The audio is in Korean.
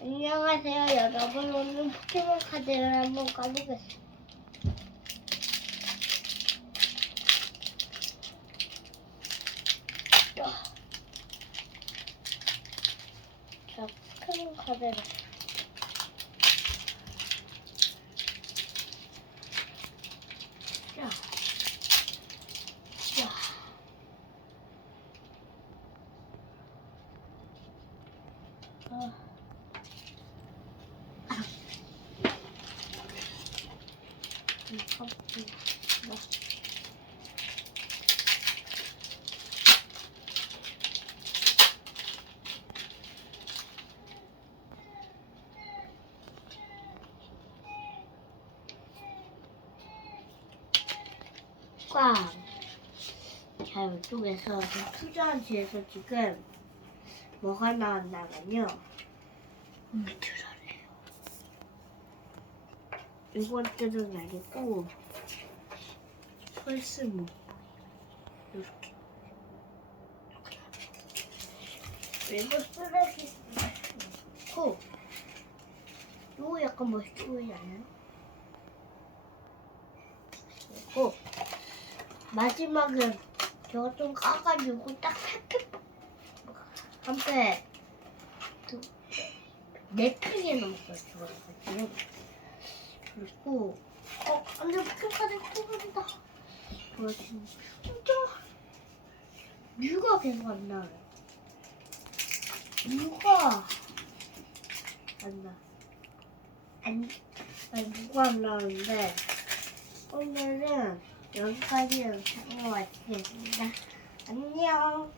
안녕하세요 여러분. 오늘 포켓몬 카드를 한번 까보겠습니다. 자 포켓몬 카드를. 자, 자. 아. 이거 뭐. 꽝. 자, 이쪽에서 투자지에서 지금 뭐가 나왔냐면요. 음, 튜저래요. 이번째는 아니고 펄스모. 이렇게. 외부 쓰레기 코? 이거 약간 멋있어 보이지 않아요? 그리고 마지막은 저거 좀 까가지고 딱 한패 네 팩이 넘었어요 저거. 가지고 그리고. 어 안돼 포켓카드 뽑는다. 저 진짜? 뮤가 계속 안 나와요. 뮤가 안 나. 안, 아니 뮤가 안 나오는데 오늘은 여기까지 영상을 마치겠습니다. 안녕